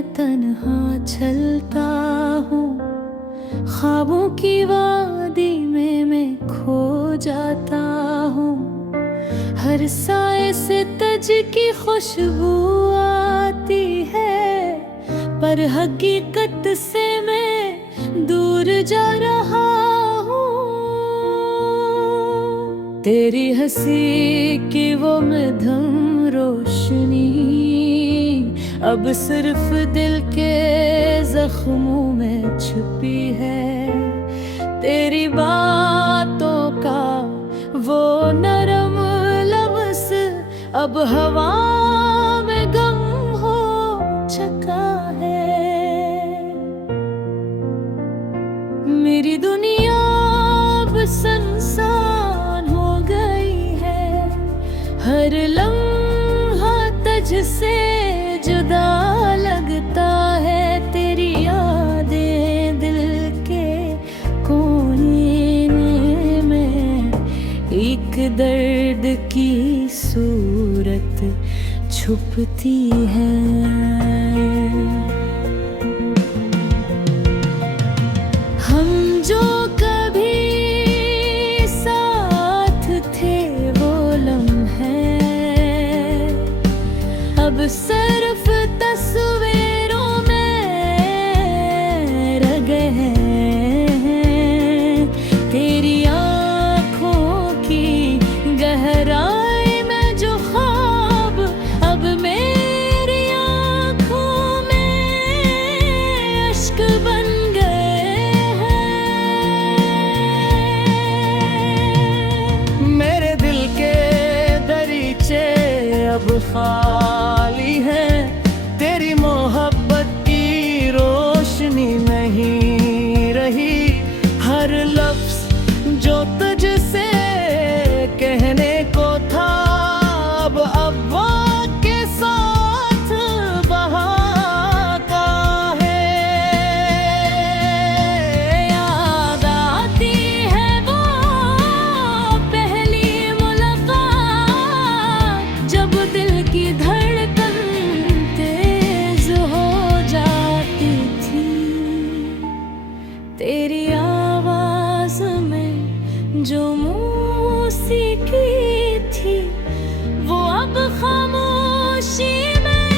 मैं तन्हा चलता हूँ, ख्वाबों की वादी में मैं खो जाता हूँ। हर साए से तज की खुशबू आती है, पर हकीकत से मैं दूर जा रहा हूँ। तेरी हंसी की वो मध्यम रोशनी अब सिर्फ दिल के जख्मों में छुपी है। तेरी बातों का वो नरम लफ्ज़ अब हवा में गम हो चुका है। मेरी दुनिया अब सुनसान हो गई है, हर लम्हा तुझसे जुदा लगता है। तेरी यादें दिल के कोने में एक दर्द की सूरत छुपती है। हम जो कभी साथ थे वो लम्हे अब सिर्फ तस्वीरों में रह गए हैं। तेरी आँखों की गहराई में जो ख्वाब अब मेरी आँखों में अश्क बन गए हैं। मेरे दिल के दरीचे अब खाली है, तेरी मोहब्बत की रोशनी नहीं रही। हर लफ्ज़ जो तुझसे कहने को था अब वक्त के साथ बहाता है। याद आती है वो पहली मुलाकात, जब दिल की धड़कन तेज हो जाती थी। तेरी आवाज़ में जो मौसीकी थी वो अब खामोशी में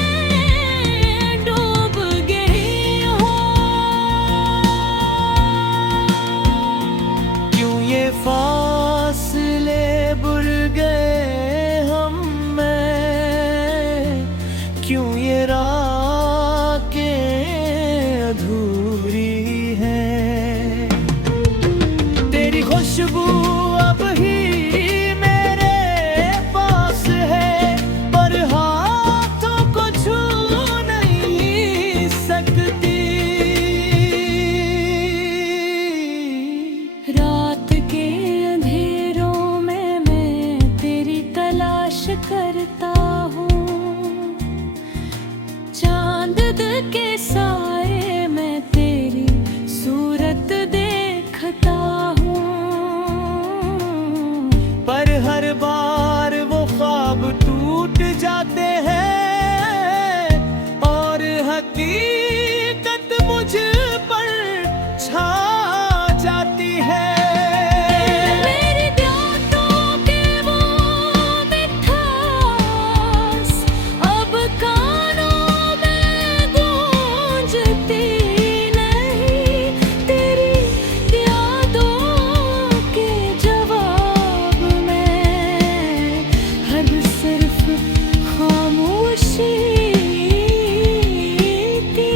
डूब गई हो। क्यों ये फासले बुर गए हम में, क्यों ये रातें अधूरी हैं। तेरी खुशबू अब ही मेरे पास है, पर हाथों को छू नहीं सकती। रात के अंधेरों में मैं तेरी तलाश करता हूँ, चांद के साए में तेरी सूरत देखता हूँ। पर हर बार वो ख्वाब टूट जाते हैं और हकीकत मुझ पर छा जाती है। मेरी बातों के वो मिठास अब कानों में गूंजती नहीं। तेरी यादों के जवाब में हर सिर्फ खामोशी थी।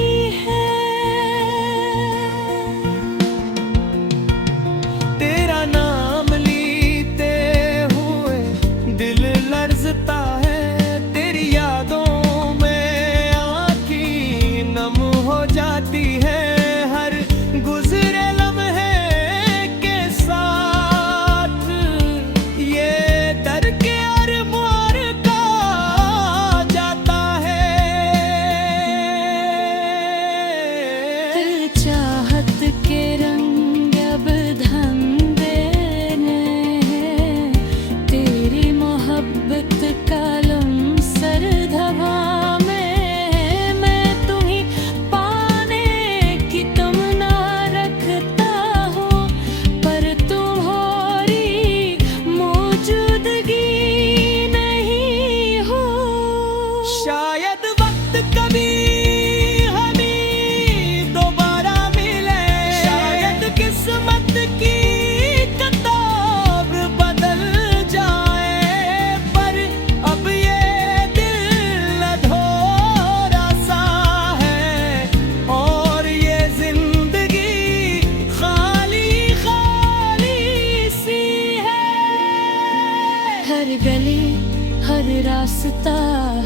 तरसता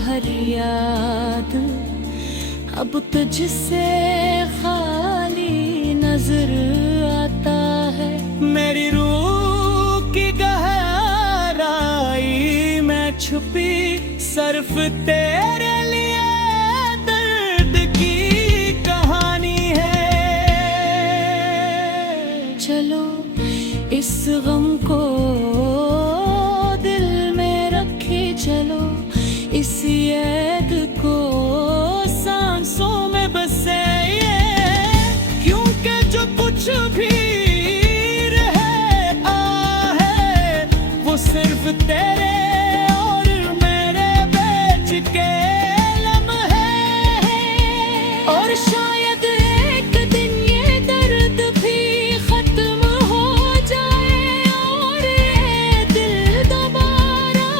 हर याद अब तुझसे खाली नजर आता है। मेरी रूह की गहराई में छुपी सिर्फ तेरे लिए दर्द की कहानी है। चलो इस गम को दिल में रखे, चलो इस याद को सांसों में बसे, क्योंकि जो कुछ भी रहे है वो सिर्फ तेरे और मेरे बीच के लम्हे हैं। और शायद एक दिन ये दर्द भी खत्म हो जाए और ये दिल दोबारा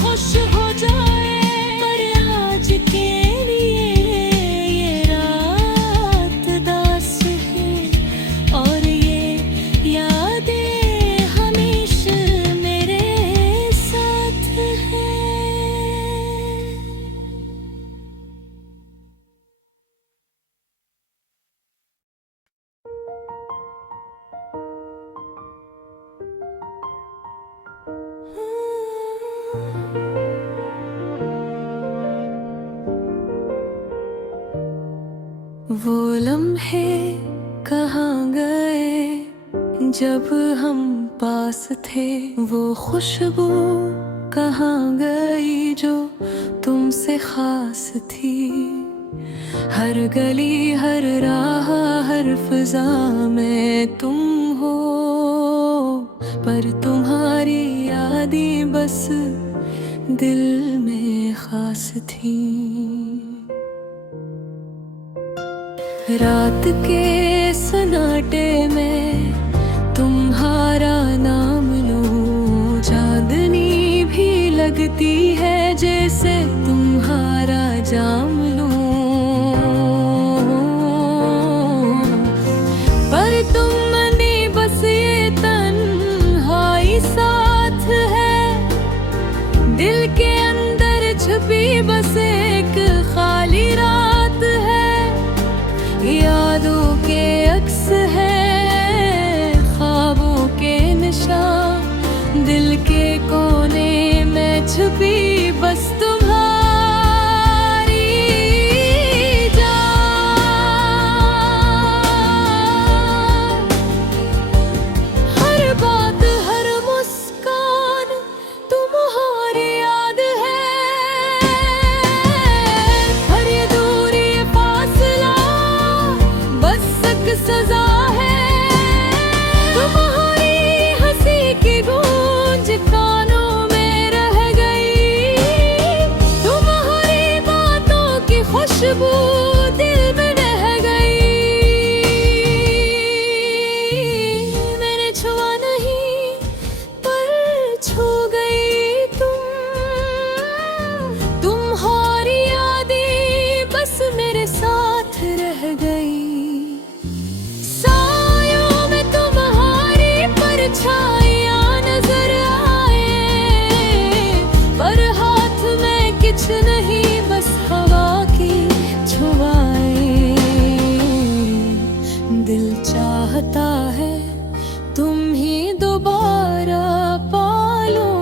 खुश हो जाए। पर आज के लिए ये रात दास है और ये यादें हमेशा मेरे साथ है। वो लम्हे कहाँ गए जब हम पास थे, वो खुशबू कहाँ गई जो तुमसे खास थी। हर गली हर राह हर फिजा में तुम हो, पर तुम्हारी यादें बस दिल में खास थी। रात के सन्नाटे में तुम्हारा नाम लूं, चांदनी भी लगती है जैसे तुम्हारा जाम लूं। पर तुम नहीं बस ये तन्हाई साथ है, दिल के अंदर छुपी बस एक खाली रात है। यादों के अक्स है ख्वाबों के निशान, दिल के कोने में छुपी बस तुम्हारी जान। हर बात हर मुस्कान तुम्हारी याद है, हर ये दूरी ये फासला बस एक सजा है। तुम्हारी हंसी की गूंज कानों में रह गई, तुम्हारी बातों की खुशबू दिल में रह गई। मैंने छुआ नहीं पर छू गई तुम्हारी यादें बस मेरे साथ रह गई। सायों में तुम्हारी परछाइयां नजर आए, पर हाथ में कुछ नहीं बस हवा की छुआएं। दिल चाहता है तुम ही दोबारा पालो,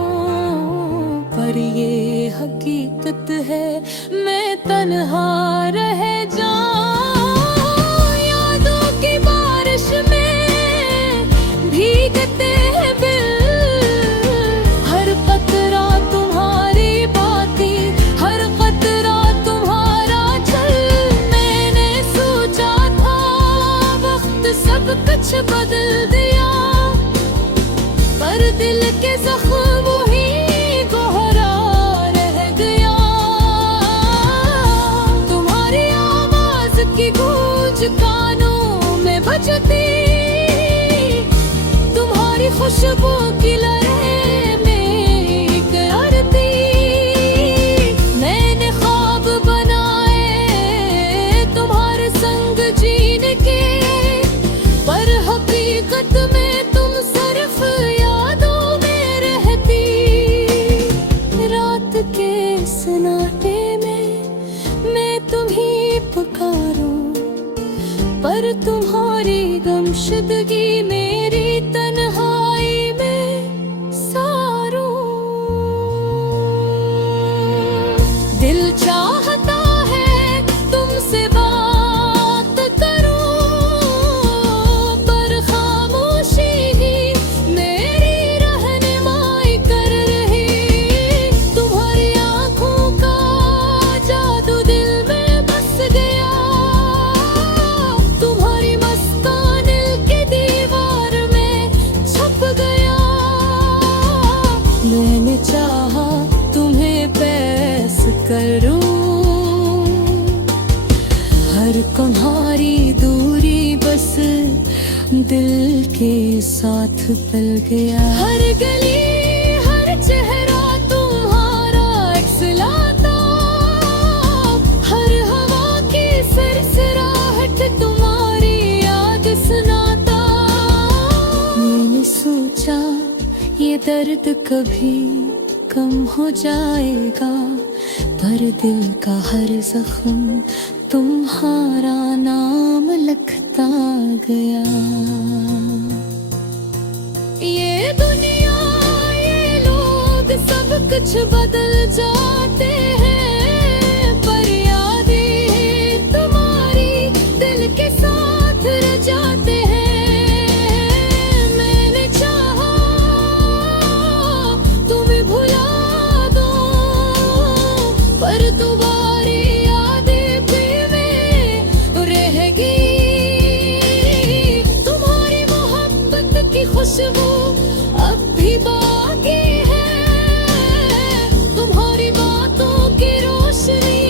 पर ये हकीकत है मैं तन्हा रह जाऊं। यादों की बारिश में भीगते हैं दिल, हर कतरा तुम्हारी बातें हर कतरा तुम्हारा चल। मैंने सोचा था वक्त सब कुछ बदल दिया, पर दिल के जख्म वही गहरा रह गया। तुम्हारी आवाज की गूंज कानों में बजती, तुम्हारी खुशबू की लहरें में एक आरती। मैंने ख्वाब बनाए तुम्हारे संग जीने के, पर हकीकत में तुम सिर्फ यादों में रहती। रात पर तुम्हारी गमशदगी मेरी तन्हाई में सारूं। दिल चाहता है तुमसे बात करूं, पर खामोशी ही मेरी रहनुमाई कर रही। तुम्हारी आंखों का जादू दिल में बस गया, तुम्हारी मुस्कान दिल की दीवार में छप गया। मैंने चाहा तुम्हें पैस करूं, हर तुम्हारी दूरी बस दिल के साथ पल गया। हर गली हर चेहरा तुम्हारा इक्सलाता, हर हवा की सरसराहट तुम्हारी याद सुनाता। मैंने सोचा ये दर्द कभी कम हो जाएगा, पर दिल का हर जख्म तुम्हारा नाम लिखता गया। ये दुनिया ये लोग सब कुछ बदल जाते हैं, पर यादें तुम्हारी दिल के साथ रह जाते हैं। मैंने चाहा तुम्हें भुला दूं, पर तुम्हारी यादें दिल में रहेगी। तुम्हारी मोहब्बत की खुशबू अब भी बाकी है, तुम्हारी बातों की रोशनी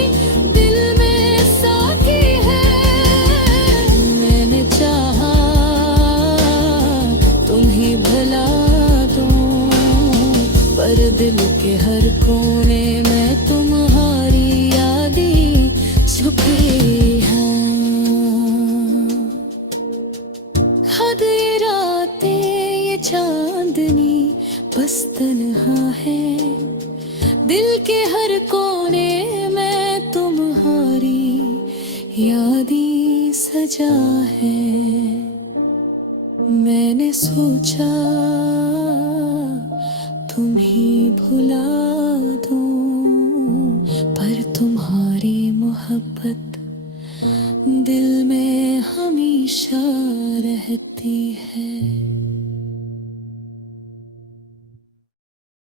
दिल में साकी है। मैंने चाहा तुम्हें भुला दूं, पर दिल के हर कोने में तुम्हारी यादें छुपी हैं। हद ये रातें ये चांदनी बस तन्हा है, दिल के हर कोने में तुम्हारी यादें सजा है। मैंने सोचा तुम्हें भुला दूं, पर तुम्हारी मोहब्बत दिल में हमेशा रहती